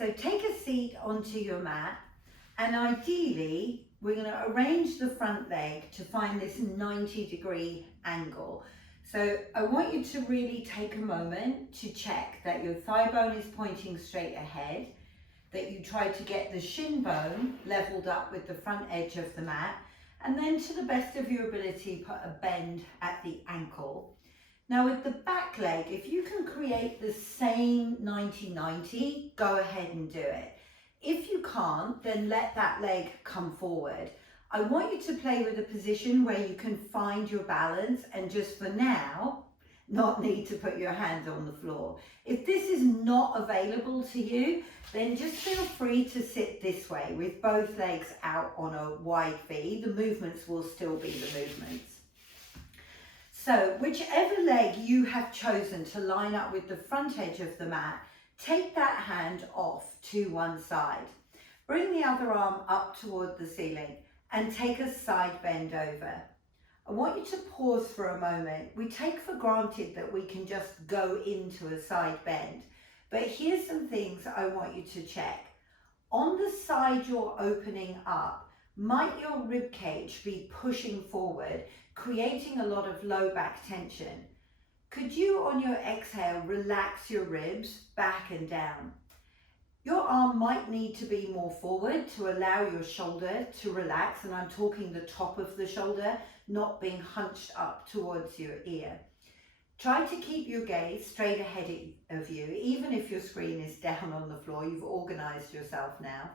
So take a seat onto your mat, and ideally we're going to arrange the front leg to find this 90-degree angle. So I want you to really take a moment to check that your thigh bone is pointing straight ahead, that you try to get the shin bone leveled up with the front edge of the mat, and then to the best of your ability put a bend at the ankle. Now with the back leg, if you can create the same 90-90, go ahead and do it. If you can't, then let that leg come forward. I want you to play with a position where you can find your balance and just for now, not need to put your hands on the floor. If this is not available to you, then just feel free to sit this way with both legs out on a wide V. The movements will still be the movements. So whichever leg you have chosen to line up with the front edge of the mat, take that hand off to one side. Bring the other arm up toward the ceiling and take a side bend over. I want you to pause for a moment. We take for granted that we can just go into a side bend, but here's some things I want you to check. On the side you're opening up, might your rib cage be pushing forward, creating a lot of low back tension? Could you, on your exhale, relax your ribs back and down? Your arm might need to be more forward to allow your shoulder to relax, and I'm talking the top of the shoulder, not being hunched up towards your ear. Try to keep your gaze straight ahead of you, even if your screen is down on the floor. You've organized yourself now.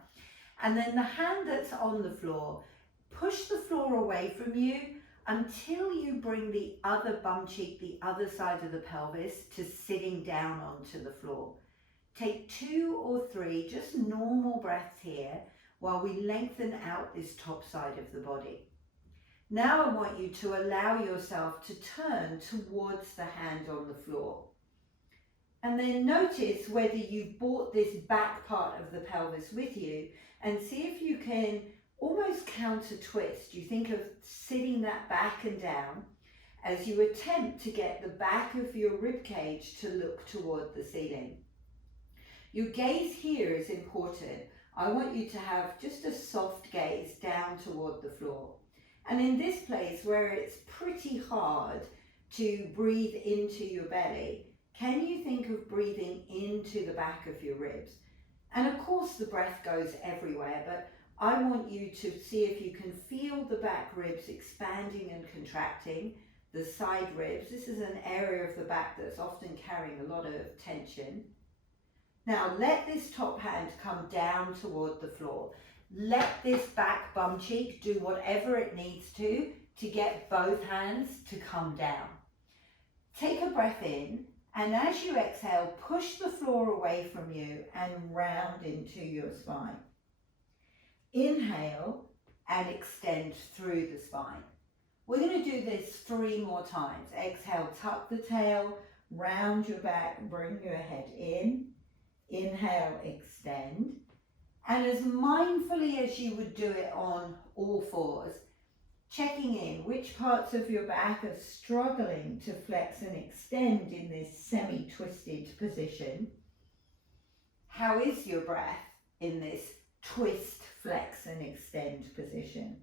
And then the hand that's on the floor, push the floor away from you until you bring the other bum cheek, the other side of the pelvis, to sitting down onto the floor. Take 2 or 3 just normal breaths here while we lengthen out this top side of the body. Now I want you to allow yourself to turn towards the hand on the floor. And then notice whether you've brought this back part of the pelvis with you, and see if you can almost counter twist. You think of sitting that back and down as you attempt to get the back of your rib cage to look toward the ceiling. Your gaze here is important. I want you to have just a soft gaze down toward the floor. And in this place where it's pretty hard to breathe into your belly, can you think of breathing into the back of your ribs? And of course the breath goes everywhere, but I want you to see if you can feel the back ribs expanding and contracting, the side ribs. This is an area of the back that's often carrying a lot of tension. Now let this top hand come down toward the floor. Let this back bum cheek do whatever it needs to get both hands to come down. Take a breath in, and as you exhale, push the floor away from you and round into your spine. Inhale and extend through the spine. We're going to do this 3 more times. Exhale, tuck the tail, round your back, bring your head in. Inhale, extend. And as mindfully as you would do it on all fours, checking in which parts of your back are struggling to flex and extend in this semi-twisted position. How is your breath in this twist, flex and extend position?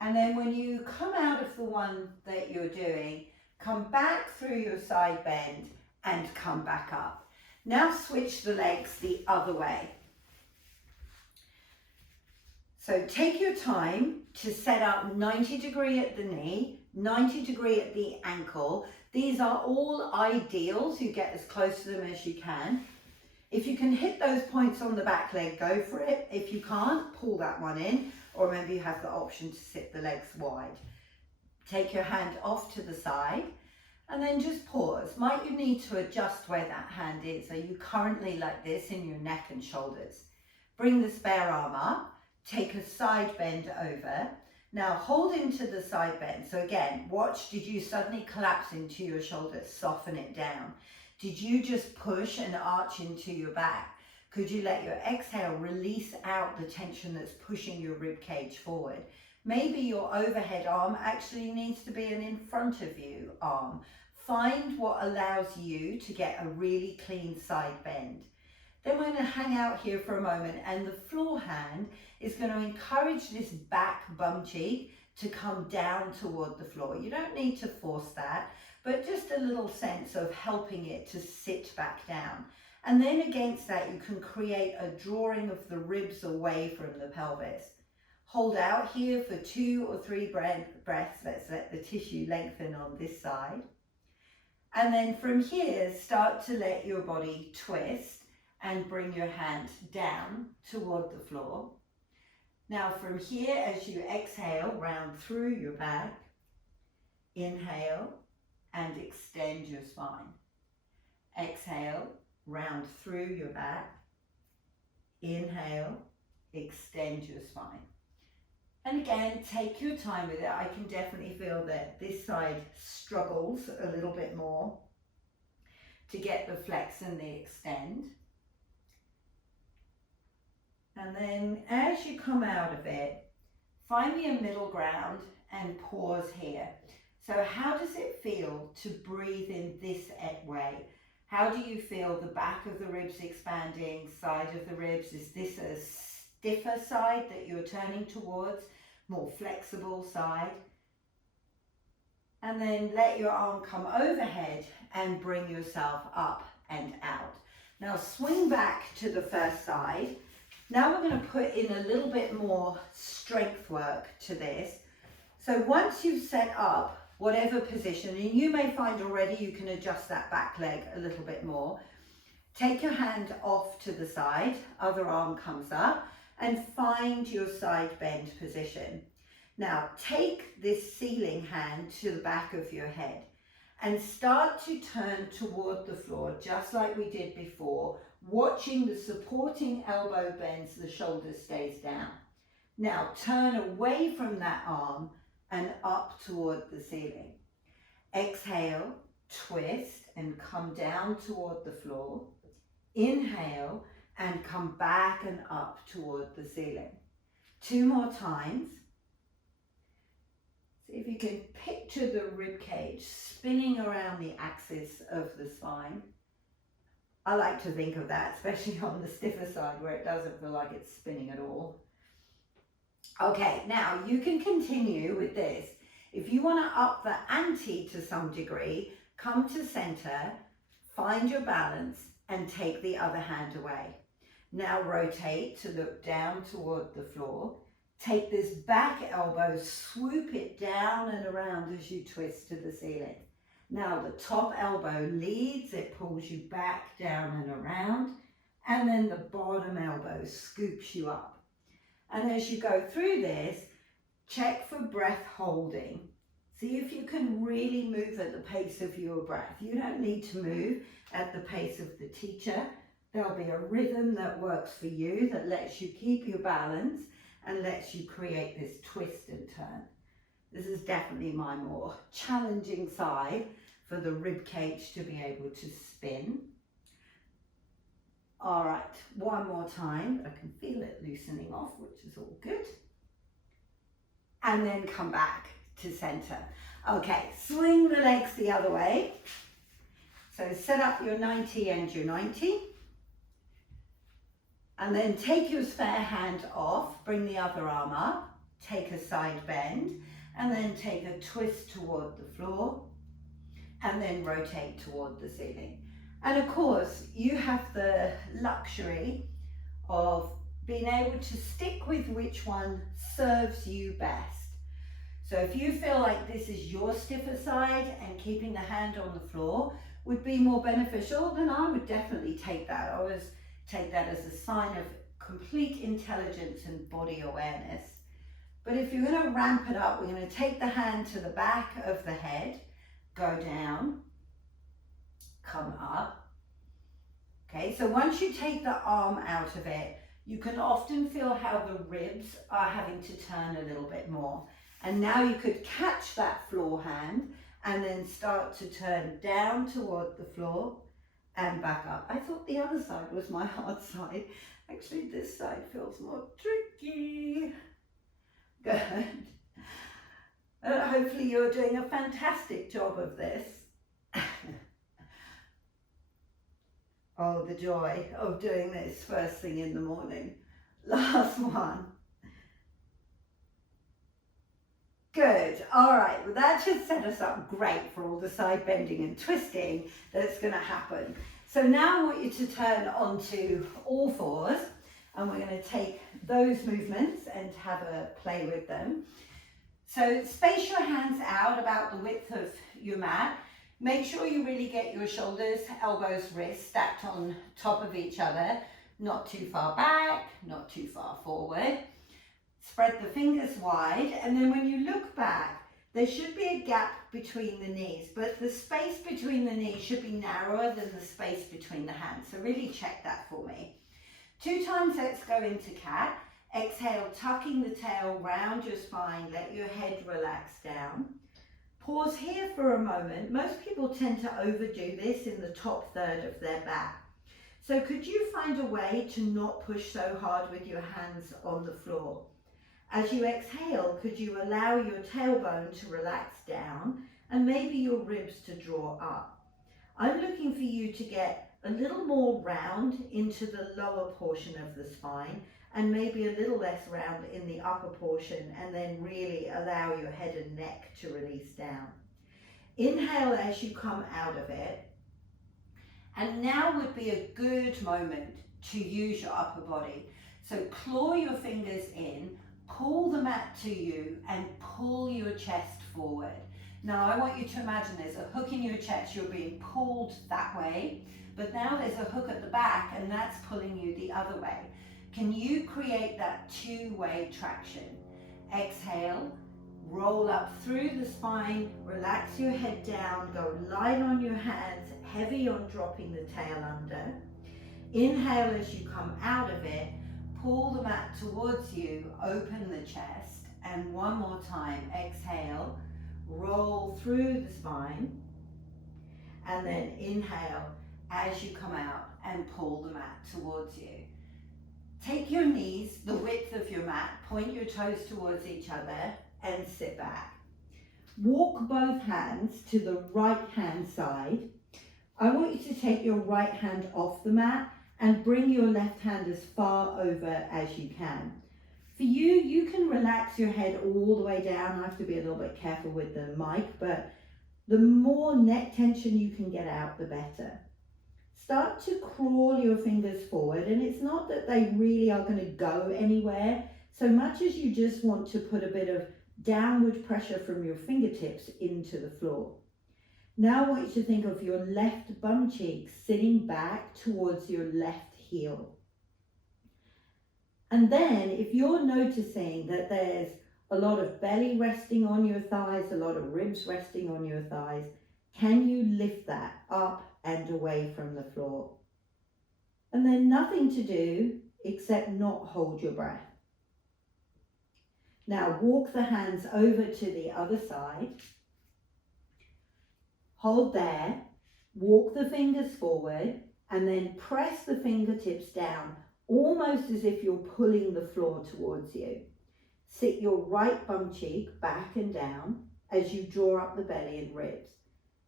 And then when you come out of the one that you're doing, come back through your side bend and come back up. Now switch the legs the other way. So take your time to set up 90-degree at the knee, 90-degree at the ankle. These are all ideals. You get as close to them as you can. If you can hit those points on the back leg, go for it. If you can't, pull that one in, or maybe you have the option to sit the legs wide. Take your hand off to the side. And then just pause. Might you need to adjust where that hand is? Are you currently like this in your neck and shoulders? Bring the spare arm up, take a side bend over. Now hold into the side bend. So again, watch, did you suddenly collapse into your shoulders? Soften it down. Did you just push and arch into your back? Could you let your exhale release out the tension that's pushing your rib cage forward? Maybe your overhead arm actually needs to be an in front of you arm. find what allows you to get a really clean side bend. Then we're going to hang out here for a moment, and the floor hand is going to encourage this back bum cheek to come down toward the floor. You don't need to force that, but just a little sense of helping it to sit back down. And then against that, you can create a drawing of the ribs away from the pelvis. Hold out here for 2 or 3 breaths. Let's let the tissue lengthen on this side. And then from here, start to let your body twist and bring your hand down toward the floor. Now from here, as you exhale, round through your back, inhale and extend your spine. Exhale, round through your back. Inhale, extend your spine. And again, take your time with it. I can definitely feel that this side struggles a little bit more to get the flex and the extend. And then as you come out of it, find me a middle ground and pause here. So how does it feel to breathe in this way? How do you feel the back of the ribs expanding, side of the ribs? Is this a stiffer side that you're turning towards, more flexible side? And then let your arm come overhead and bring yourself up and out. Now swing back to the first side. Now we're going to put in a little bit more strength work to this. So once you've set up whatever position, and you may find already you can adjust that back leg a little bit more, take your hand off to the side, other arm comes up, and find your side bend position. Now take this ceiling hand to the back of your head and start to turn toward the floor, just like we did before, watching the supporting elbow bends, the shoulder stays down. Now turn away from that arm and up toward the ceiling. Exhale, twist and come down toward the floor. Inhale and come back and up toward the ceiling. 2 more times. See if you can picture the rib cage spinning around the axis of the spine. I like to think of that, especially on the stiffer side where it doesn't feel like it's spinning at all. Okay, now you can continue with this. If you want to up the ante to some degree, come to center, find your balance and take the other hand away. Now rotate to look down toward the floor. Take this back elbow, swoop it down and around as you twist to the ceiling. Now the top elbow leads, it pulls you back, down and around, and then the bottom elbow scoops you up. And as you go through this, check for breath holding. See if you can really move at the pace of your breath. You don't need to move at the pace of the teacher. There'll be a rhythm that works for you, that lets you keep your balance and lets you create this twist and turn. This is definitely my more challenging side for the rib cage to be able to spin. All right, one more time. I can feel it loosening off, which is all good. And then come back to center. Okay, swing the legs the other way. So set up your 90 and your 90. And then take your spare hand off, bring the other arm up, take a side bend, and then take a twist toward the floor, and then rotate toward the ceiling. And of course, you have the luxury of being able to stick with which one serves you best. So if you feel like this is your stiffer side and keeping the hand on the floor would be more beneficial, then I would definitely take that. I always take that as a sign of complete intelligence and body awareness. But if you're going to ramp it up, we're going to take the hand to the back of the head, go down, come up. Okay, so once you take the arm out of it, you can often feel how the ribs are having to turn a little bit more. And now you could catch that floor hand and then start to turn down toward the floor and back up. I thought the other side was my hard side. Actually, this side feels more tricky. Good. Hopefully you're doing a fantastic job of this. Oh, the joy of doing this first thing in the morning. Last one. Good. All right. Well, that should set us up great for all the side bending and twisting that's going to happen. So now I want you to turn onto all fours, and we're going to take those movements and have a play with them. So space your hands out about the width of your mat. Make sure you really get your shoulders, elbows, wrists stacked on top of each other, not too far back, not too far forward. Spread the fingers wide, and then when you look back, there should be a gap between the knees, but the space between the knees should be narrower than the space between the hands. So really check that for me. 2 times let's go into cat. Exhale, tucking the tail round your spine, let your head relax down. Pause here for a moment. Most people tend to overdo this in the top third of their back. So could you find a way to not push so hard with your hands on the floor? As you exhale, could you allow your tailbone to relax down and maybe your ribs to draw up? I'm looking for you to get a little more round into the lower portion of the spine and maybe a little less round in the upper portion, and then really allow your head and neck to release down. Inhale as you come out of it. And now would be a good moment to use your upper body. So claw your fingers in, pull the mat to you and pull your chest forward. Now I want you to imagine there's a hook in your chest, you're being pulled that way, but now there's a hook at the back and that's pulling you the other way. Can you create that two-way traction? Exhale, roll up through the spine, relax your head down, go light on your hands, heavy on dropping the tail under. Inhale as you come out of it, pull the mat towards you, open the chest, and one more time, exhale, roll through the spine, and then inhale as you come out and pull the mat towards you. Take your knees the width of your mat, point your toes towards each other, and sit back. Walk both hands to the right hand side. I want you to take your right hand off the mat and bring your left hand as far over as you can. For you, you can relax your head all the way down. I have to be a little bit careful with the mic, but the more neck tension you can get out, the better. Start to crawl your fingers forward, and it's not that they really are going to go anywhere so much as you just want to put a bit of downward pressure from your fingertips into the floor. Now I want you to think of your left bum cheek sitting back towards your left heel. And then if you're noticing that there's a lot of belly resting on your thighs, a lot of ribs resting on your thighs, can you lift that up and away from the floor? And then nothing to do except not hold your breath. Now walk the hands over to the other side. Hold there, walk the fingers forward, and then press the fingertips down, almost as if you're pulling the floor towards you. Sit your right bum cheek back and down as you draw up the belly and ribs.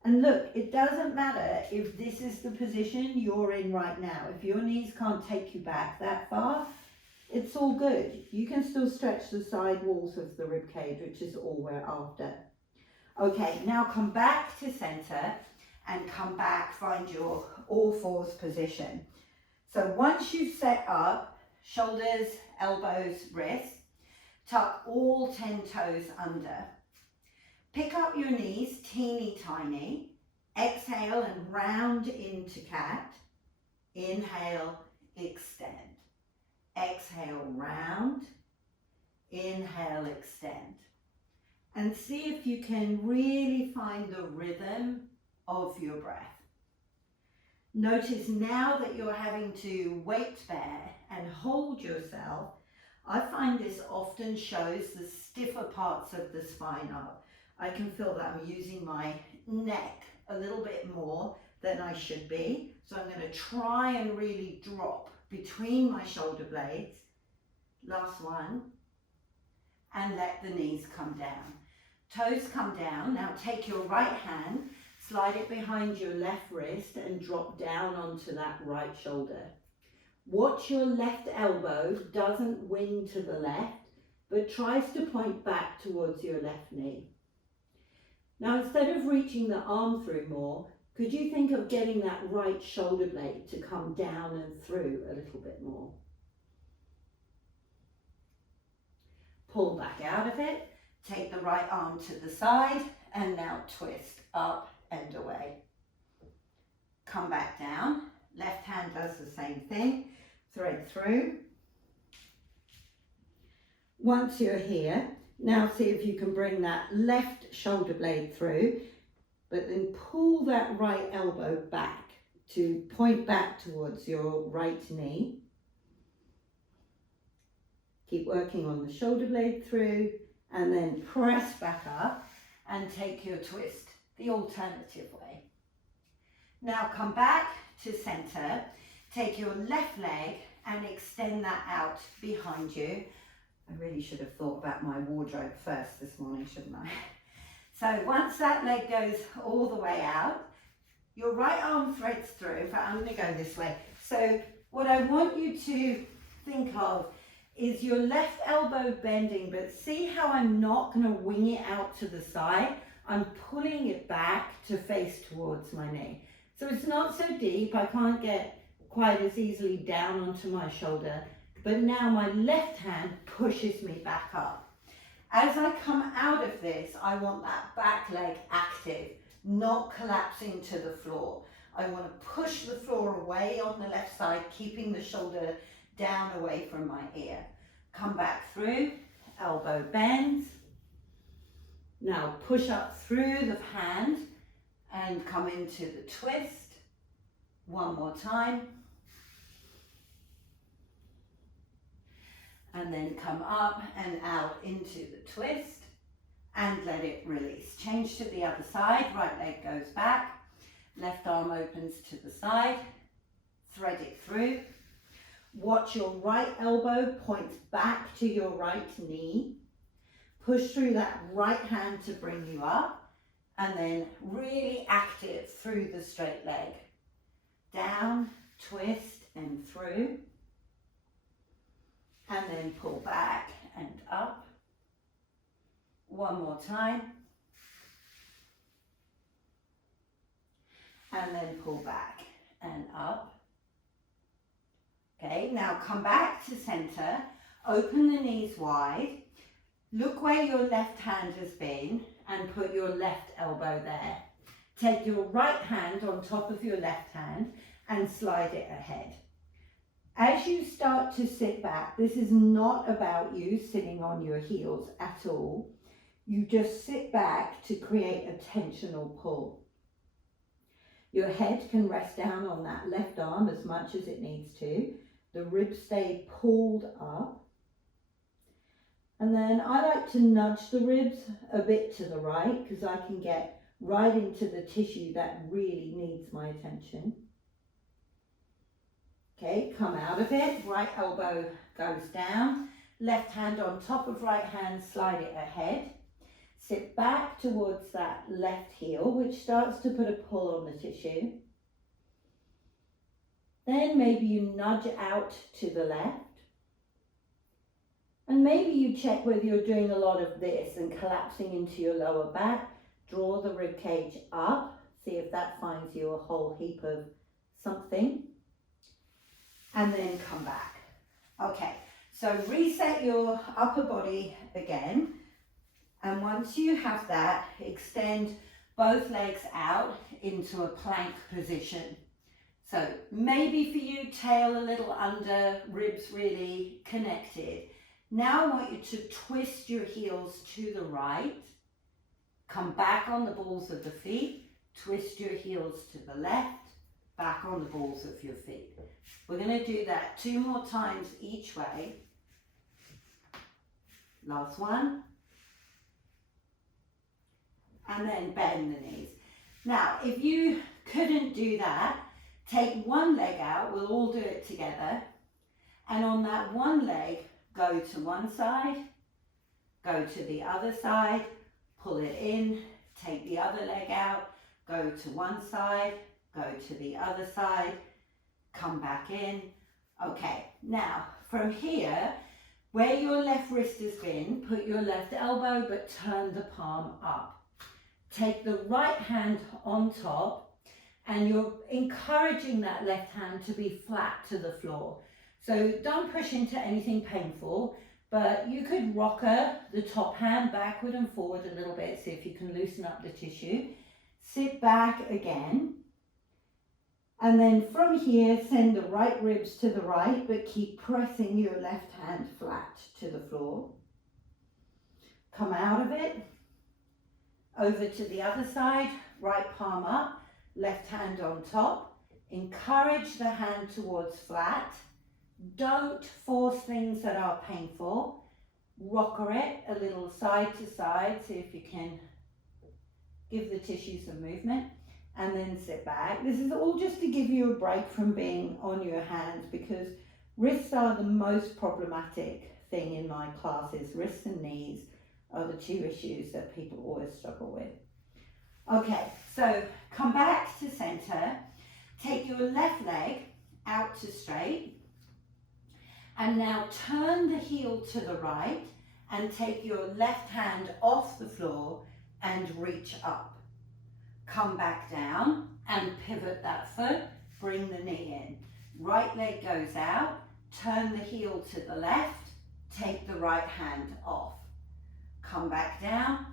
And look, it doesn't matter if this is the position you're in right now. If your knees can't take you back that far, it's all good. You can still stretch the side walls of the rib cage, which is all we're after. Okay, now come back to center and come back, find your all fours position. So once you've set up, shoulders, elbows, wrists, tuck all 10 toes under. Pick up your knees, teeny tiny. Exhale and round into cat. Inhale, extend. Exhale, round. Inhale, extend. And see if you can really find the rhythm of your breath. Notice now that you're having to weight bear and hold yourself. I find this often shows the stiffer parts of the spine up. I can feel that I'm using my neck a little bit more than I should be. So I'm going to try and really drop between my shoulder blades. Last one. And let the knees come down. Toes come down. Now take your right hand, Slide it behind your left wrist and drop down onto that right shoulder. Watch your left elbow doesn't wing to the left, but tries to point back towards your left knee. Now, instead of reaching the arm through more, could you think of getting that right shoulder blade to come down and through a little bit more? Pull back out of it, take the right arm to the side, and now twist up and away. Come back down, left hand does the same thing, thread through. Once you're here, now see if you can bring that left shoulder blade through, but then pull that right elbow back to point back towards your right knee. Keep working on the shoulder blade through, and then press back up and take your twist the alternative way. Now come back to center, take your left leg and extend that out behind you. I really should have thought about my wardrobe first this morning, shouldn't I? So once that leg goes all the way out, your right arm threads through. In fact, I'm going to go this way. So what I want you to think of is your left elbow bending, but see how I'm not going to wing it out to the side. I'm pulling it back to face towards my knee. So it's not so deep, I can't get quite as easily down onto my shoulder, but now my left hand pushes me back up. As I come out of this, I want that back leg active, not collapsing to the floor. I want to push the floor away on the left side, keeping the shoulder down away from my ear. Come back through, elbow bends. Now push up through the hand and come into the twist. One more time. And then come up and out into the twist and let it release. Change to the other side, right leg goes back, left arm opens to the side, thread it through. Watch your right elbow points back to your right knee. Push through that right hand to bring you up, and then really active through the straight leg. Down, twist and through. And then pull back and up. One more time. And then pull back and up. Okay, now come back to center. Open the knees wide. Look where your left hand has been and put your left elbow there. Take your right hand on top of your left hand and slide it ahead. As you start to sit back, this is not about you sitting on your heels at all. You just sit back to create a tensional pull. Your head can rest down on that left arm as much as it needs to. The ribs stay pulled up. And then I like to nudge the ribs a bit to the right because I can get right into the tissue that really needs my attention. Okay, come out of it, right elbow goes down, left hand on top of right hand, slide it ahead. Sit back towards that left heel, which starts to put a pull on the tissue. Then maybe you nudge out to the left. And maybe you check whether you're doing a lot of this and collapsing into your lower back. Draw the rib cage up, see if that finds you a whole heap of something. And then come back. Okay, so reset your upper body again. And once you have that, extend both legs out into a plank position. So maybe for you, tail a little under, ribs really connected. Now I want you to twist your heels to the right. Come back on the balls of the feet. Twist your heels to the left. Back on the balls of your feet. We're going to do that 2 more times each way. Last one. And then bend the knees. Now, if you couldn't do that, take one leg out. We'll all do it together. And on that one leg, go to one side, go to the other side, pull it in, take the other leg out, go to one side, go to the other side, come back in. Okay, now from here, where your left wrist has been, put your left elbow but turn the palm up. Take the right hand on top and you're encouraging that left hand to be flat to the floor. So don't push into anything painful, but you could rocker the top hand backward and forward a little bit, see if you can loosen up the tissue. Sit back again. And then from here, send the right ribs to the right, but keep pressing your left hand flat to the floor. Come out of it, over to the other side, right palm up, left hand on top. Encourage the hand towards flat. Don't force things that are painful. Rocker it a little side to side, see if you can give the tissue some movement, and then sit back. This is all just to give you a break from being on your hands, because wrists are the most problematic thing in my classes. Wrists and knees are the two issues that people always struggle with. Okay, so come back to center. Take your left leg out to straight. And now turn the heel to the right and take your left hand off the floor and reach up. Come back down and pivot that foot, bring the knee in. Right leg goes out, turn the heel to the left, take the right hand off. Come back down,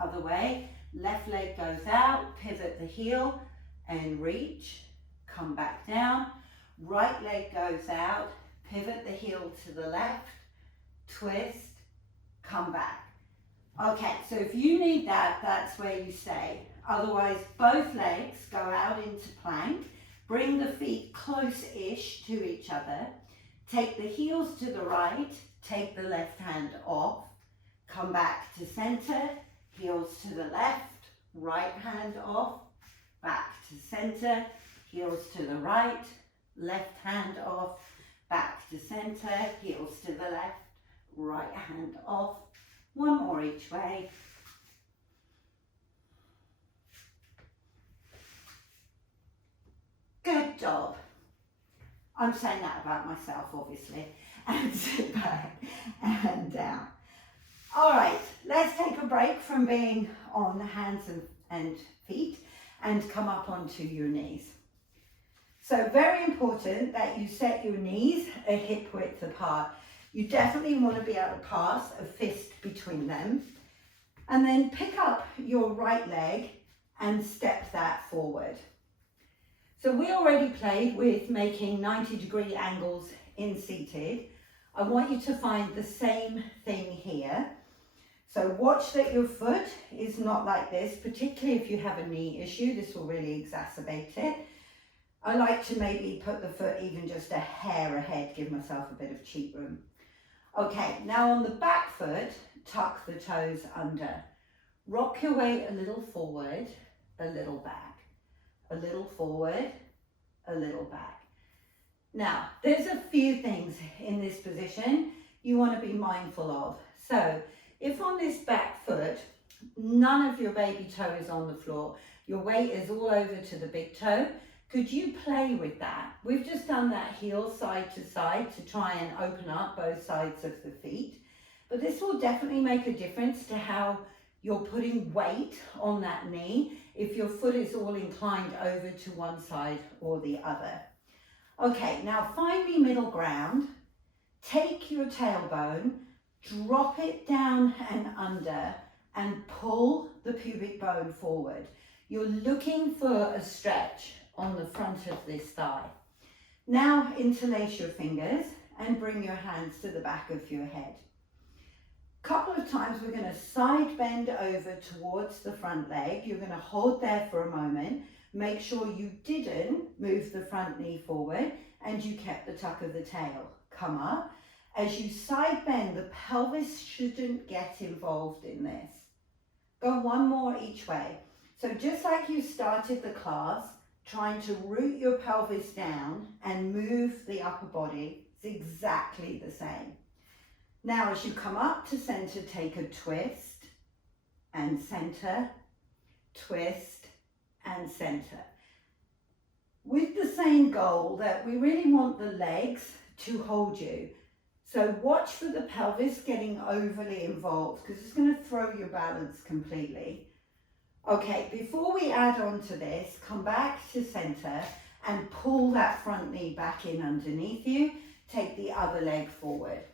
other way, left leg goes out, pivot the heel and reach, come back down, right leg goes out, pivot the heel to the left, twist, come back. Okay, so if you need that, that's where you stay. Otherwise, both legs go out into plank. Bring the feet close-ish to each other. Take the heels to the right, take the left hand off. Come back to center, heels to the left, right hand off. Back to center, heels to the right, left hand off. Back to center, heels to the left, right hand off. One more each way. Good job. I'm saying that about myself, obviously. And sit back and down. All right, let's take a break from being on hands and feet and come up onto your knees. So very important that you set your knees a hip width apart. You definitely want to be able to pass a fist between them. And then pick up your right leg and step that forward. So we already played with making 90-degree angles in seated. I want you to find the same thing here. So watch that your foot is not like this, particularly if you have a knee issue. This will really exacerbate it. I like to maybe put the foot even just a hair ahead, give myself a bit of cheek room. Okay, now on the back foot, tuck the toes under. Rock your weight a little forward, a little back. A little forward, a little back. Now, there's a few things in this position you want to be mindful of. So, if on this back foot, none of your baby toe is on the floor, your weight is all over to the big toe, could you play with that? We've just done that heel side to side to try and open up both sides of the feet. But this will definitely make a difference to how you're putting weight on that knee if your foot is all inclined over to one side or the other. Okay, now find me middle ground. Take your tailbone, drop it down and under, and pull the pubic bone forward. You're looking for a stretch on the front of this thigh. Now interlace your fingers and bring your hands to the back of your head. Couple of times we're going to side bend over towards the front leg. You're going to hold there for a moment. Make sure you didn't move the front knee forward and you kept the tuck of the tail. Come up. As you side bend, the pelvis shouldn't get involved in this. Go one more each way. So just like you started the class, trying to root your pelvis down and move the upper body, it's exactly the same. Now, as you come up to center, take a twist and center, twist and center. With the same goal that we really want the legs to hold you. So watch for the pelvis getting overly involved because it's going to throw your balance completely. Okay, before we add on to this, come back to center and pull that front knee back in underneath you. Take the other leg forward.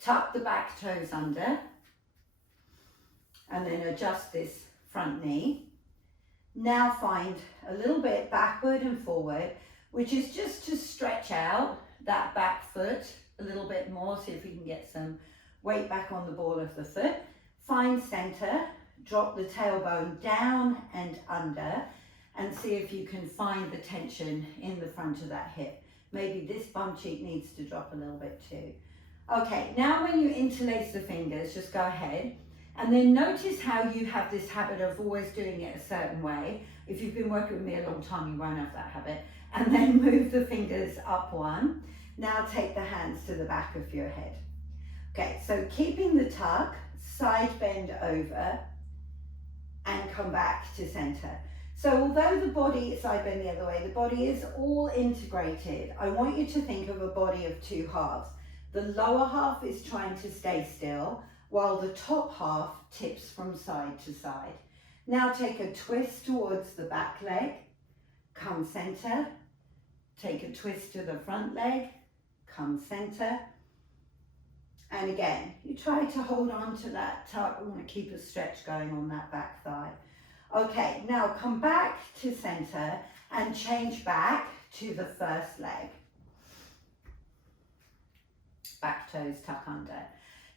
Tuck the back toes under and then adjust this front knee. Now find a little bit backward and forward, which is just to stretch out that back foot a little bit more. See if we can get some weight back on the ball of the foot. Find center, drop the tailbone down and under, and see if you can find the tension in the front of that hip. Maybe this bum cheek needs to drop a little bit too. Okay, now when you interlace the fingers, just go ahead. And then notice how you have this habit of always doing it a certain way. If you've been working with me a long time, you won't have that habit. And then move the fingers up one. Now take the hands to the back of your head. Okay, so keeping the tuck, side bend over and come back to center. So although the body, side bend the other way, the body is all integrated, I want you to think of a body of two halves. The lower half is trying to stay still, while the top half tips from side to side. Now take a twist towards the back leg, come center, take a twist to the front leg, come center, and again, you try to hold on to that tuck. We want to keep a stretch going on that back thigh. Okay, now come back to center and change back to the first leg. Back toes tuck under.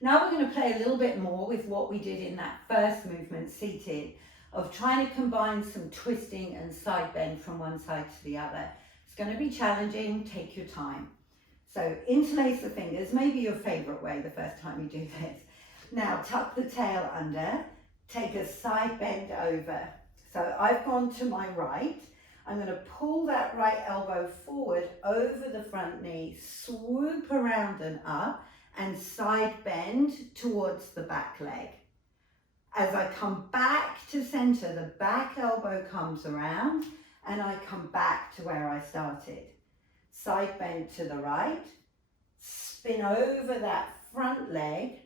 Now we're going to play a little bit more with what we did in that first movement, seated, of trying to combine some twisting and side bend from one side to the other. It's going to be challenging, take your time. So interlace the fingers, maybe your favorite way the first time you do this. Now tuck the tail under, take a side bend over. So I've gone to my right. I'm going to pull that right elbow forward over the front knee, swoop around and up, and side bend towards the back leg. As I come back to center, the back elbow comes around and I come back to where I started. Side bend to the right, spin over that front leg,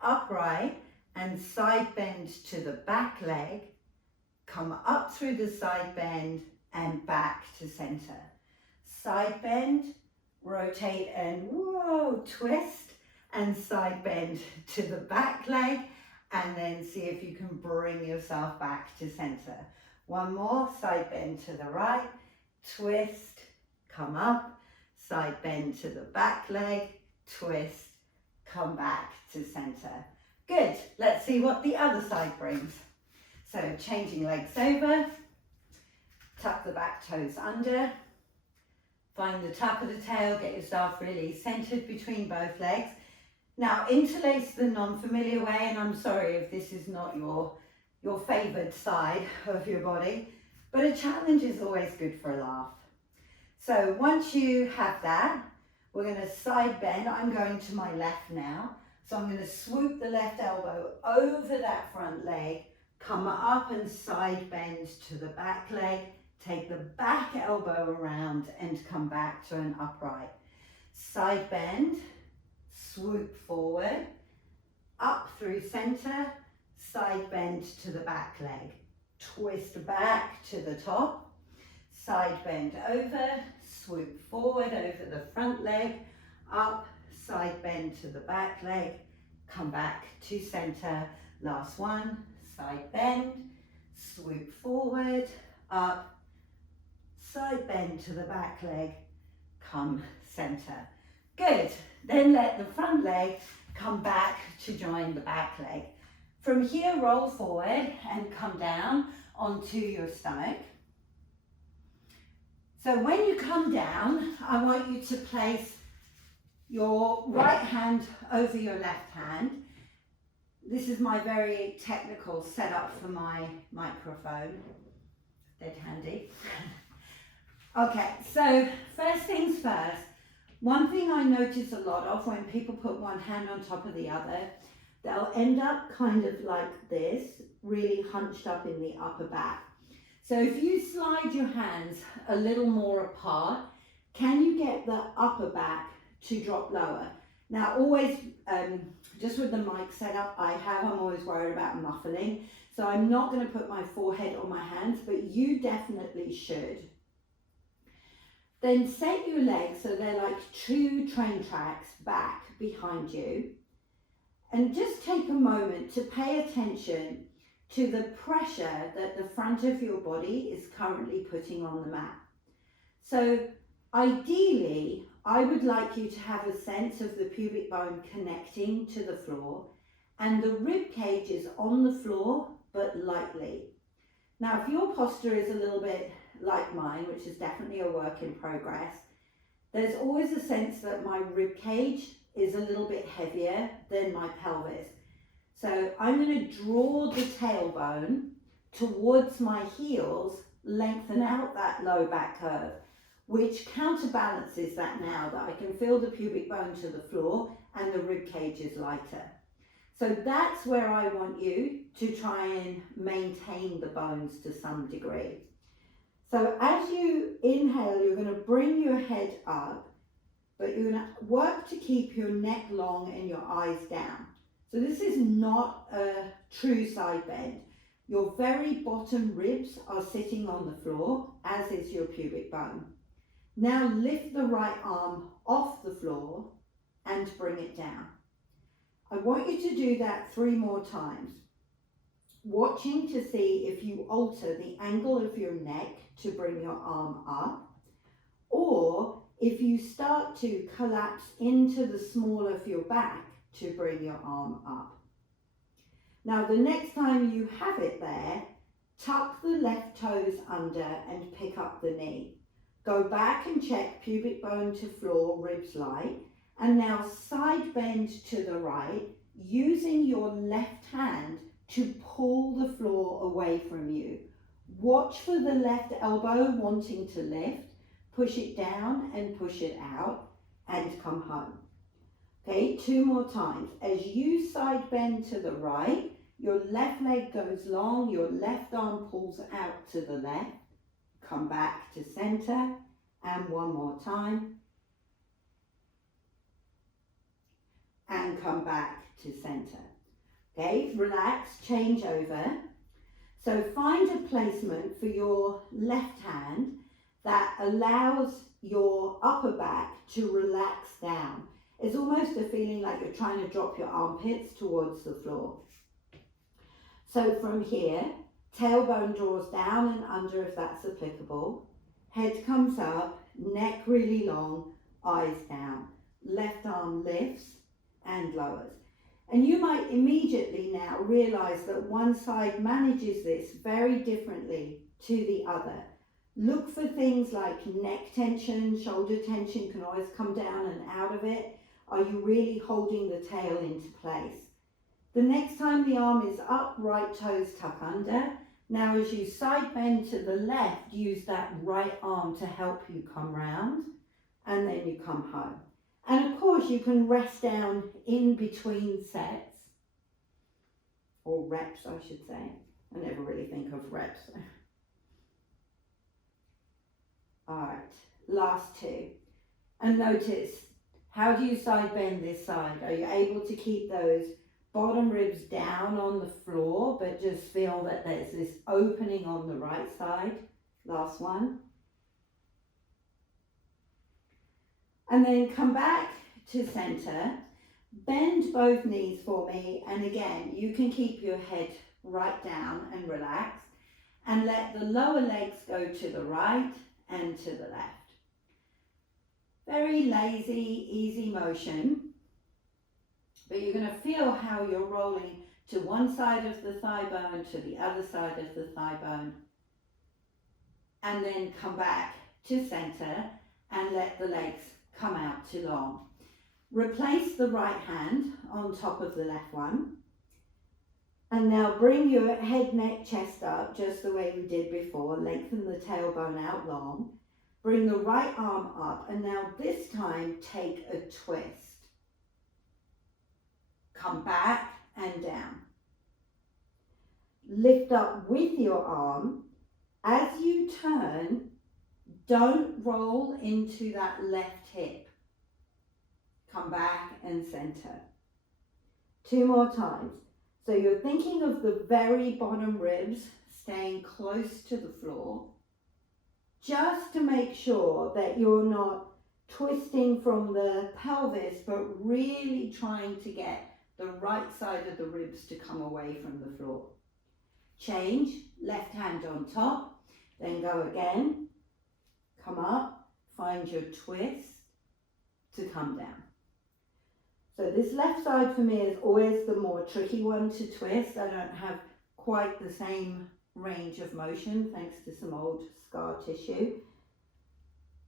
upright, and side bend to the back leg, come up through the side bend and back to center. Side bend, rotate and whoa, twist, and side bend to the back leg, and then see if you can bring yourself back to center. One more, side bend to the right, twist, come up, side bend to the back leg, twist, come back to center. Good, let's see what the other side brings. So changing legs over, tuck the back toes under, find the tuck of the tail, get yourself really centered between both legs. Now interlace the non-familiar way, and I'm sorry if this is not your favored side of your body, but a challenge is always good for a laugh. So once you have that, we're going to side bend. I'm going to my left now. So I'm going to swoop the left elbow over that front leg, come up and side bend to the back leg, take the back elbow around and come back to an upright. Side bend, swoop forward, up through center, side bend to the back leg, twist back to the top, side bend over, swoop forward over the front leg, up, side bend to the back leg, come back to center, last one, side bend, swoop forward, up, side bend to the back leg, come center. Good, then let the front leg come back to join the back leg. From here, roll forward and come down onto your stomach. So when you come down, I want you to place your right hand over your left hand. This is my very technical setup for my microphone. Dead handy. Okay, so first things first. One thing I notice a lot of when people put one hand on top of the other, they'll end up kind of like this, really hunched up in the upper back. So if you slide your hands a little more apart, can you get the upper back to drop lower? Now always, just with the mic setup I'm always worried about muffling. So I'm not going to put my forehead on my hands, but you definitely should. Then set your legs so they're like 2 train tracks back behind you. And just take a moment to pay attention to the pressure that the front of your body is currently putting on the mat. So ideally, I would like you to have a sense of the pubic bone connecting to the floor, and the rib cage is on the floor, but lightly. Now, if your posture is a little bit like mine, which is definitely a work in progress, there's always a sense that my rib cage is a little bit heavier than my pelvis. So I'm going to draw the tailbone towards my heels, lengthen out that low back curve, which counterbalances that now that I can feel the pubic bone to the floor and the rib cage is lighter. So that's where I want you to try and maintain the bones to some degree. So as you inhale, you're going to bring your head up, but you're going to work to keep your neck long and your eyes down. So this is not a true side bend. Your very bottom ribs are sitting on the floor, as is your pubic bone. Now lift the right arm off the floor and bring it down. I want you to do that 3 more times, watching to see if you alter the angle of your neck to bring your arm up, or if you start to collapse into the small of your back to bring your arm up. Now the next time you have it there, tuck the left toes under and pick up the knee. Go back and check pubic bone to floor, ribs light, and now side bend to the right, using your left hand to pull the floor away from you. Watch for the left elbow wanting to lift, push it down and push it out and come home. Okay, 2 more times. As you side bend to the right, your left leg goes long, your left arm pulls out to the left, come back to center, and 1 more time. And come back to center. Okay, relax, change over. So find a placement for your left hand that allows your upper back to relax down. It's almost a feeling like you're trying to drop your armpits towards the floor. So from here, tailbone draws down and under if that's applicable. Head comes up, neck really long, eyes down. Left arm lifts and lowers. And you might immediately now realize that one side manages this very differently to the other. Look for things like neck tension, shoulder tension can always come down and out of it. Are you really holding the tail into place? The next time the arm is up, right toes tuck under. Now as you side bend to the left, use that right arm to help you come round, and then you come home. And of course you can rest down in between sets, or reps I should say. I never really think of reps. Alright, last 2. And notice, how do you side bend this side? Are you able to keep those bottom ribs down on the floor, but just feel that there's this opening on the right side? Last one. And then come back to center, bend both knees for me, and again, you can keep your head right down and relax, and let the lower legs go to the right and to the left. Very lazy, easy motion, but you're going to feel how you're rolling to one side of the thigh bone, to the other side of the thigh bone, and then come back to center and let the legs come out too long. Replace the right hand on top of the left one. And now bring your head, neck, chest up just the way we did before. Lengthen the tailbone out long. Bring the right arm up, and now this time take a twist. Come back and down. Lift up with your arm As you turn, don't roll into that left hip. Come back and center. 2 more times. So you're thinking of the very bottom ribs staying close to the floor, just to make sure that you're not twisting from the pelvis, but really trying to get the right side of the ribs to come away from the floor. Change, left hand on top, then go again, come up, find your twist to come down. So this left side for me is always the more tricky one to twist. I don't have quite the same range of motion thanks to some old scar tissue.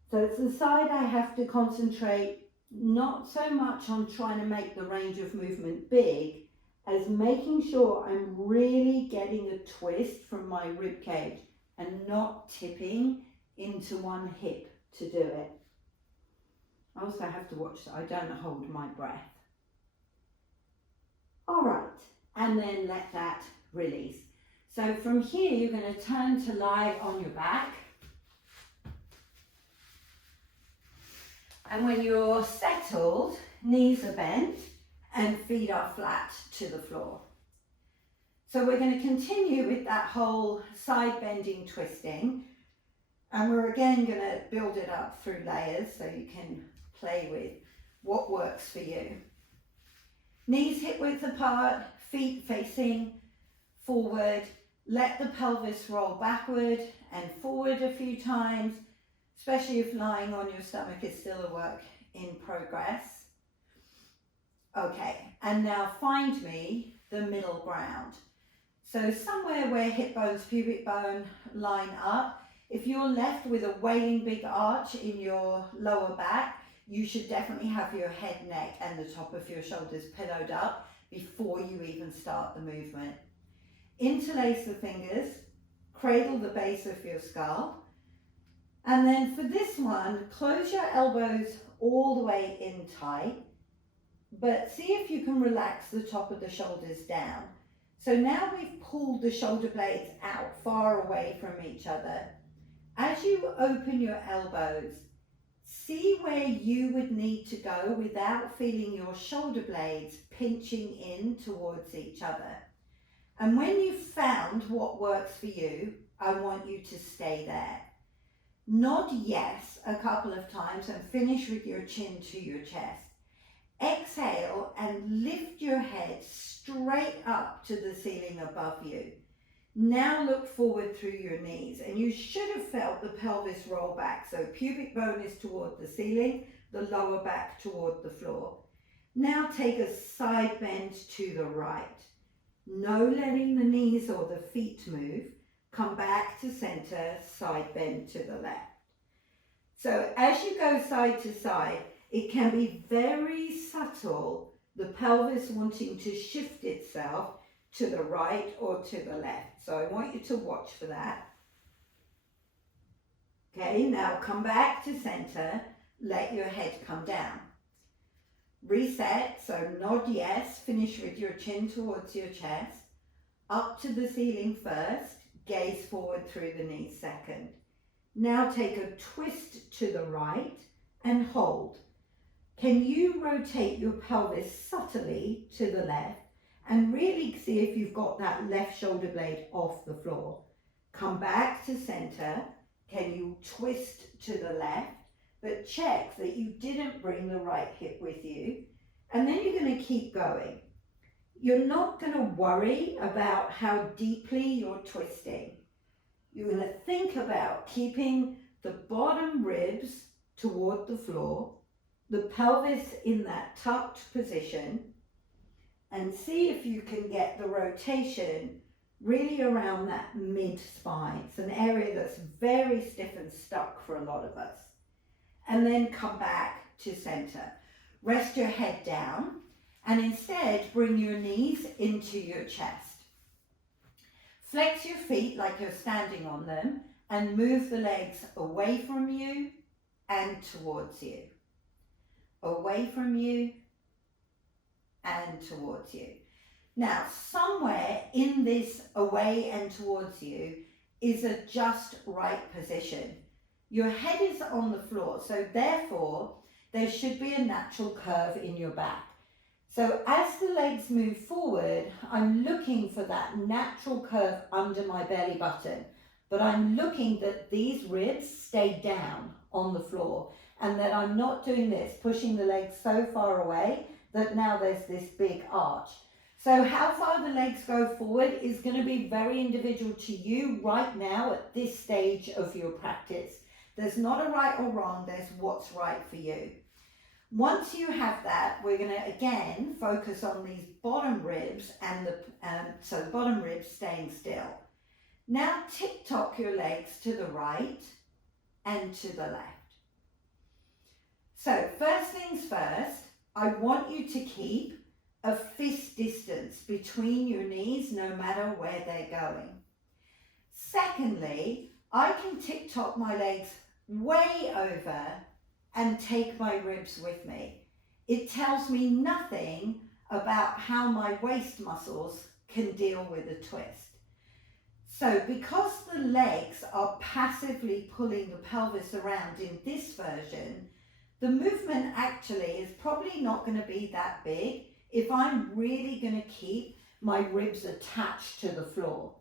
So it's the side I have to concentrate not so much on trying to make the range of movement big as making sure I'm really getting a twist from my rib cage and not tipping into one hip to do it. I also have to watch that I don't hold my breath. All right, and then let that release. So from here, you're going to turn to lie on your back. And when you're settled, knees are bent and feet are flat to the floor. So we're going to continue with that whole side bending twisting. And we're again going to build it up through layers so you can play with what works for you. Knees hip width apart, feet facing forward. Let the pelvis roll backward and forward a few times, especially if lying on your stomach is still a work in progress. Okay, and now find me the middle ground. So somewhere where hip bones, pubic bone line up. If you're left with a wailing big arch in your lower back, you should definitely have your head, neck, and the top of your shoulders pillowed up before you even start the movement. Interlace the fingers, cradle the base of your skull, and then for this one, close your elbows all the way in tight, but see if you can relax the top of the shoulders down. So now we've pulled the shoulder blades out far away from each other. As you open your elbows, see where you would need to go without feeling your shoulder blades pinching in towards each other. And when you've found what works for you, I want you to stay there. Nod yes a couple of times and finish with your chin to your chest. Exhale and lift your head straight up to the ceiling above you. Now look forward through your knees, and you should have felt the pelvis roll back. So pubic bone is toward the ceiling, the lower back toward the floor. Now take a side bend to the right. No letting the knees or the feet move. Come back to center, side bend to the left. So as you go side to side, it can be very subtle, the pelvis wanting to shift itself to the right or to the left. So I want you to watch for that. Okay, now come back to center, let your head come down. Reset, so nod yes, finish with your chin towards your chest. Up to the ceiling first, gaze forward through the knees second. Now take a twist to the right and hold. Can you rotate your pelvis subtly to the left and really see if you've got that left shoulder blade off the floor? Come back to center. Can you twist to the left, but check that you didn't bring the right hip with you. And then you're going to keep going. You're not going to worry about how deeply you're twisting. You're going to think about keeping the bottom ribs toward the floor, the pelvis in that tucked position, and see if you can get the rotation really around that mid-spine. It's an area that's very stiff and stuck for a lot of us. And then come back to center. Rest your head down and instead bring your knees into your chest. Flex your feet like you're standing on them and move the legs away from you and towards you. Away from you and towards you. Now, somewhere in this away and towards you is a just right position. Your head is on the floor, so therefore there should be a natural curve in your back. So as the legs move forward, I'm looking for that natural curve under my belly button, but I'm looking that these ribs stay down on the floor and that I'm not doing this, pushing the legs so far away that now there's this big arch. So how far the legs go forward is going to be very individual to you right now at this stage of your practice. There's not a right or wrong, there's what's right for you. Once you have that, we're going to again focus on these bottom ribs and the bottom ribs staying still. Now tick-tock your legs to the right and to the left. So first things first, I want you to keep a fist distance between your knees no matter where they're going. Secondly, I can tick-tock my legs way over and take my ribs with me. It tells me nothing about how my waist muscles can deal with a twist. So because the legs are passively pulling the pelvis around in this version, the movement actually is probably not going to be that big if I'm really going to keep my ribs attached to the floor.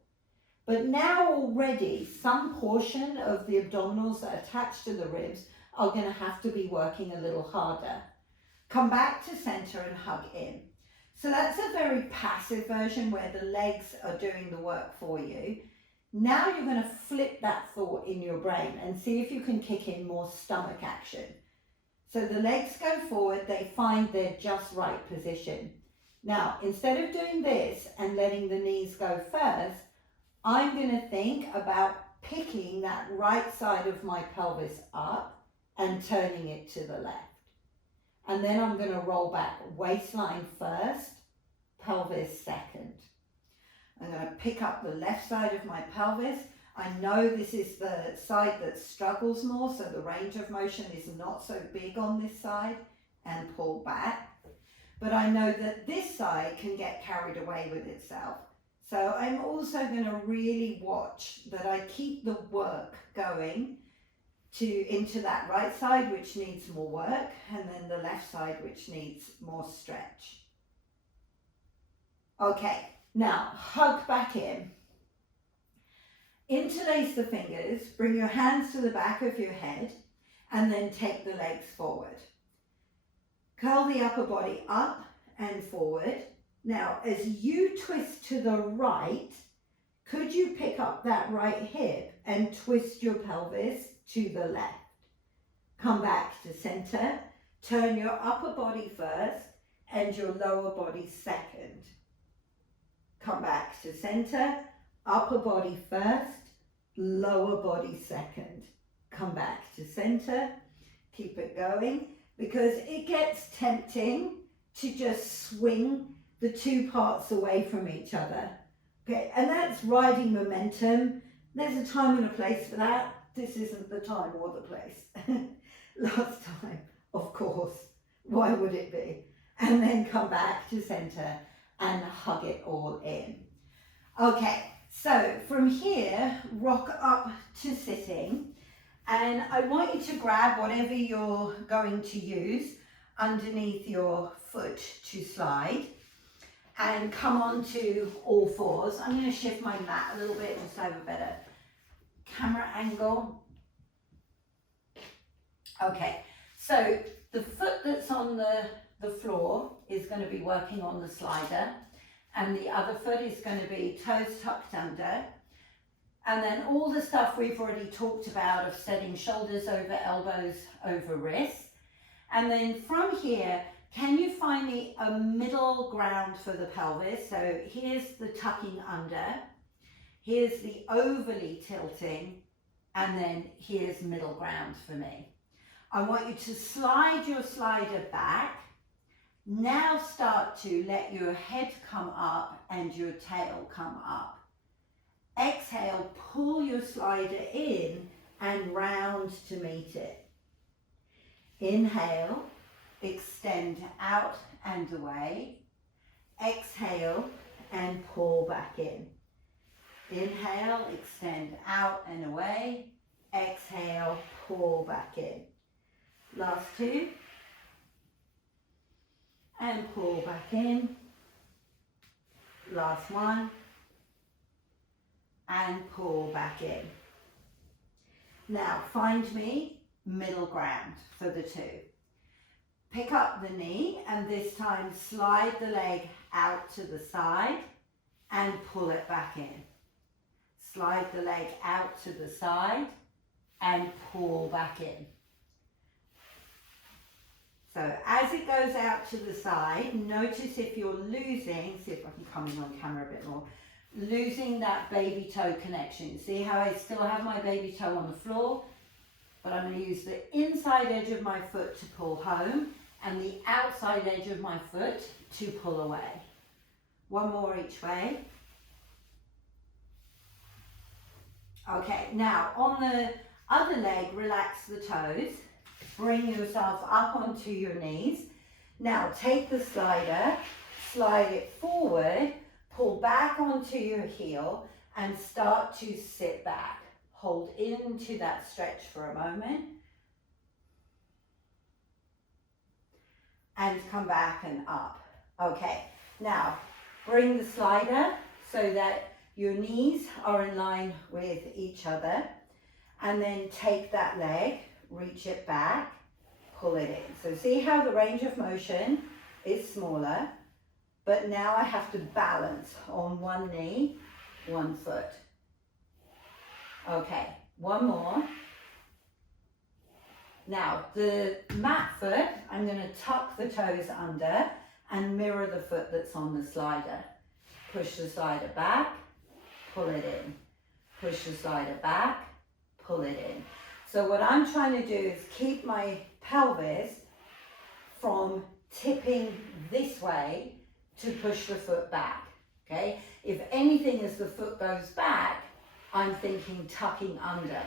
But now already some portion of the abdominals that are attached to the ribs are going to have to be working a little harder. Come back to center and hug in. So that's a very passive version where the legs are doing the work for you. Now you're going to flip that thought in your brain and see if you can kick in more stomach action. So the legs go forward, they find their just right position. Now, instead of doing this and letting the knees go first, I'm going to think about picking that right side of my pelvis up and turning it to the left. And then I'm going to roll back, waistline first, pelvis second. I'm going to pick up the left side of my pelvis. I know this is the side that struggles more, so the range of motion is not so big on this side, and pull back. But I know that this side can get carried away with itself. So I'm also going to really watch that I keep the work going into that right side, which needs more work, and then the left side, which needs more stretch. Okay, now hug back in. Interlace the fingers, bring your hands to the back of your head, and then take the legs forward. Curl the upper body up and forward. Now, as you twist to the right, could you pick up that right hip and twist your pelvis to the left? Come back to center. Turn your upper body first and your lower body second. Come back to center. Upper body first, lower body second. Come back to center. Keep it going because it gets tempting to just swing the two parts away from each other. Okay, and that's riding momentum. There's a time and a place for that. This isn't the time or the place. Last time, of course. Why would it be? And then come back to center and hug it all in. Okay, so from here, rock up to sitting. And I want you to grab whatever you're going to use underneath your foot to slide. And come on to all fours. I'm going to shift my mat a little bit just to have a better camera angle. Okay, so the foot that's on the floor is going to be working on the slider, and the other foot is going to be toes tucked under. And then all the stuff we've already talked about of setting shoulders over elbows over wrists. And then from here, can you find me a middle ground for the pelvis? So here's the tucking under, here's the overly tilting, and then here's middle ground for me. I want you to slide your slider back. Now start to let your head come up and your tail come up. Exhale, pull your slider in and round to meet it. Inhale. Extend out and away. Exhale and pull back in. Inhale, extend out and away. Exhale, pull back in. Last two. And pull back in. Last one. And pull back in. Now find me middle ground for the two. Pick up the knee and this time slide the leg out to the side and pull it back in. Slide the leg out to the side and pull back in. So as it goes out to the side, notice if you're losing, see if I can come in on camera a bit more, losing that baby toe connection. See how I still have my baby toe on the floor, but I'm going to use the inside edge of my foot to pull home and the outside edge of my foot to pull away. One more each way. Okay, now on the other leg, relax the toes. Bring yourself up onto your knees. Now take the slider, slide it forward, pull back onto your heel and start to sit back. Hold into that stretch for a moment. And come back and up. Okay, now bring the slider so that your knees are in line with each other. And then take that leg, reach it back, pull it in. So see how the range of motion is smaller, but now I have to balance on one knee, one foot. Okay, one more. Now the mat foot, I'm going to tuck the toes under and mirror the foot that's on the slider. Push the slider back, pull it in. Push the slider back, pull it in. So what I'm trying to do is keep my pelvis from tipping this way to push the foot back, okay? If anything, as the foot goes back, I'm thinking tucking under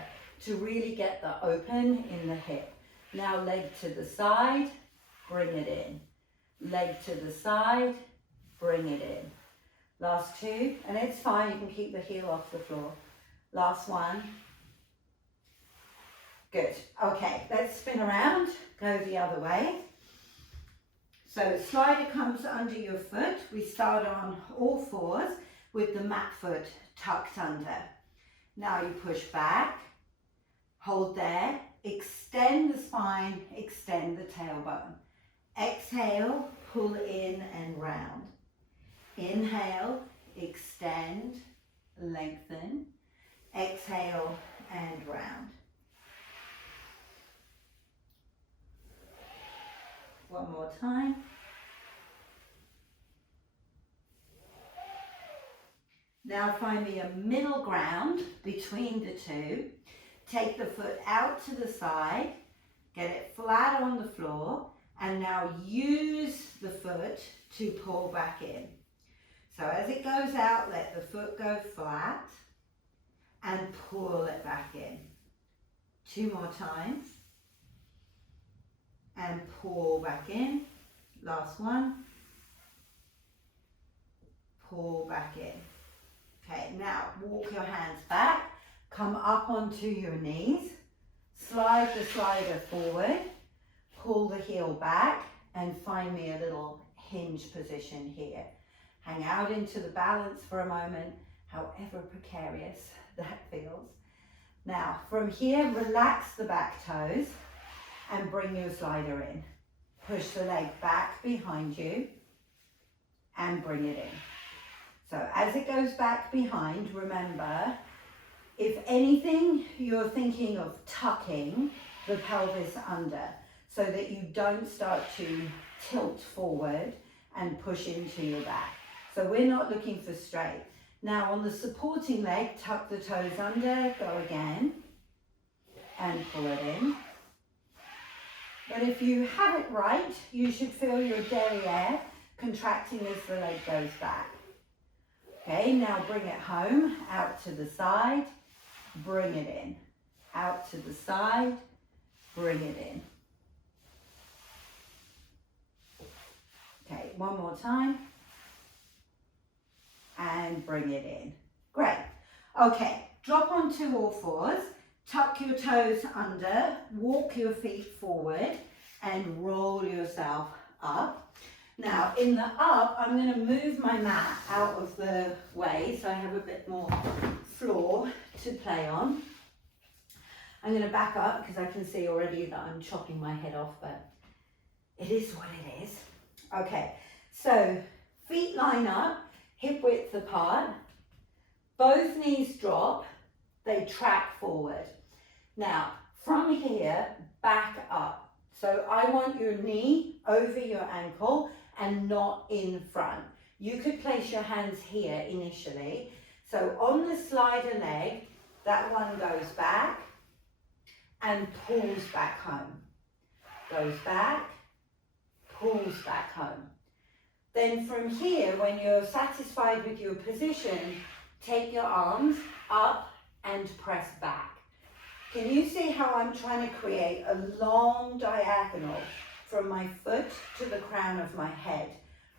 to really get the open in the hip. Now leg to the side, bring it in. Leg to the side, bring it in. Last two, and it's fine, you can keep the heel off the floor. Last one. Good. Okay, let's spin around, go the other way. So slider comes under your foot. We start on all fours with the mat foot tucked under. Now you push back, hold there, extend the spine, extend the tailbone. Exhale, pull in and round. Inhale, extend, lengthen. Exhale and round. One more time. Now find me a middle ground between the two. Take the foot out to the side, get it flat on the floor, and now use the foot to pull back in. So as it goes out, let the foot go flat and pull it back in. Two more times. And pull back in. Last one. Pull back in. Okay, now walk your hands back. Come up onto your knees. Slide the slider forward. Pull the heel back and find me a little hinge position here. Hang out into the balance for a moment, however precarious that feels. Now, from here, relax the back toes and bring your slider in. Push the leg back behind you and bring it in. So as it goes back behind, remember, if anything, you're thinking of tucking the pelvis under so that you don't start to tilt forward and push into your back. So we're not looking for straight. Now on the supporting leg, tuck the toes under, go again, and pull it in. But if you have it right, you should feel your derriere contracting as the leg goes back. Okay, now bring it home, out to the side, bring it in. Out to the side, bring it in. Okay, one more time. And bring it in. Great. Okay, drop onto all fours, tuck your toes under, walk your feet forward and roll yourself up. Now in the up, I'm going to move my mat out of the way so I have a bit more floor to play on. I'm going to back up because I can see already that I'm chopping my head off, but it is what it is. Okay, so feet line up, hip width apart, both knees drop, they track forward. Now, from here, back up. So I want your knee over your ankle and not in front. You could place your hands here initially. So on the slider leg, that one goes back and pulls back home. Goes back, pulls back home. Then from here, when you're satisfied with your position, take your arms up and press back. Can you see how I'm trying to create a long diagonal from my foot to the crown of my head,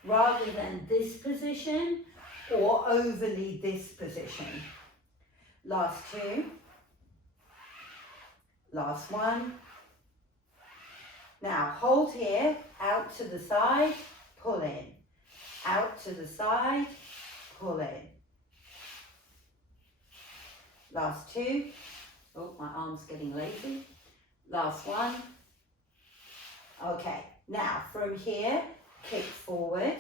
rather than this position or overly this position? Last two. Last one. Now hold here, out to the side, pull in. Out to the side, pull in. Last two. Oh, my arm's getting lazy. Last one. Okay, now from here, kick forward,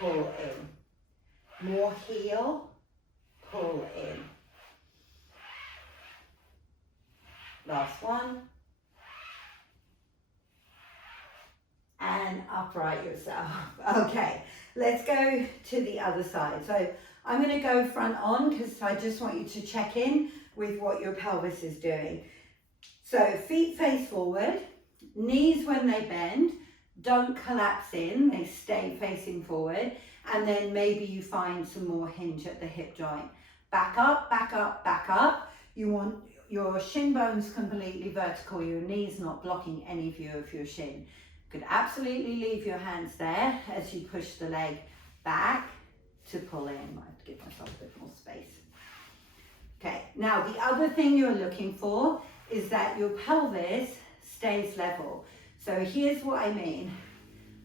pull in. More heel, pull in. Last one. And upright yourself. Okay, let's go to the other side. So I'm going to go front on because I just want you to check in with what your pelvis is doing. So feet face forward, knees when they bend, don't collapse in, they stay facing forward, and then maybe you find some more hinge at the hip joint. Back up, back up, back up. You want your shin bones completely vertical, your knees not blocking any view of your shin. You could absolutely leave your hands there as you push the leg back to pull in. I have to give myself a bit more space. Okay, now the other thing you're looking for is that your pelvis stays level. So here's what I mean.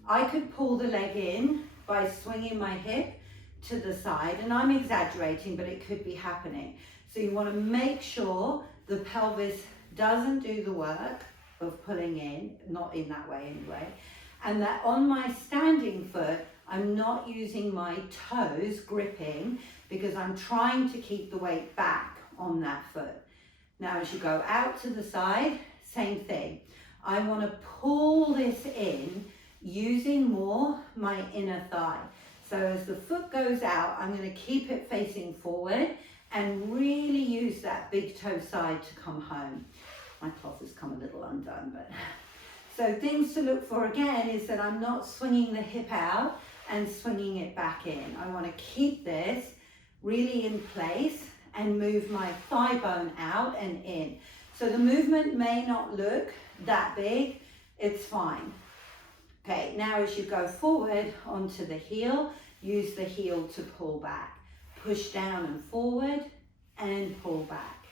I could pull the leg in by swinging my hip to the side, and I'm exaggerating, but it could be happening. So you want to make sure the pelvis doesn't do the work of pulling in, not in that way anyway, and that on my standing foot, I'm not using my toes gripping because I'm trying to keep the weight back on that foot. Now, as you go out to the side, same thing. I want to pull this in using more my inner thigh. So as the foot goes out, I'm going to keep it facing forward and really use that big toe side to come home. My cloth has come a little undone, but so things to look for again is that I'm not swinging the hip out and swinging it back in. I want to keep this really in place and move my thigh bone out and in. So the movement may not look that big, it's fine. Okay, now as you go forward onto the heel, use the heel to pull back. Push down and forward and pull back.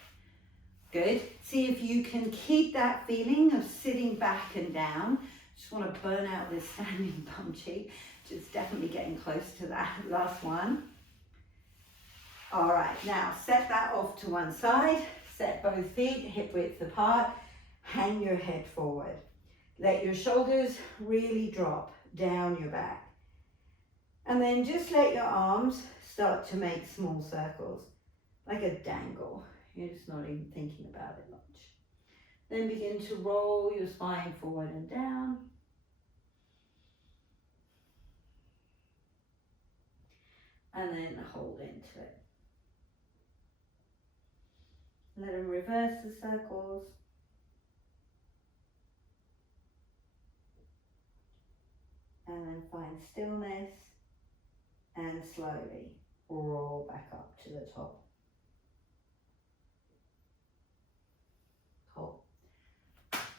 Good. See if you can keep that feeling of sitting back and down. Just want to burn out this standing bum cheek. Just definitely getting close to that. Last one. All right, now set that off to one side. Set both feet hip width apart. Hang your head forward. Let your shoulders really drop down your back. And then just let your arms start to make small circles, like a dangle. You're just not even thinking about it much. Then begin to roll your spine forward and down. And then hold into it. Let them reverse the circles. And then find stillness and slowly roll back up to the top. Cool.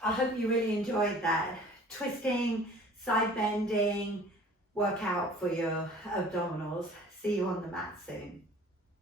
I hope you really enjoyed that twisting, side bending workout for your abdominals. See you on the mat soon.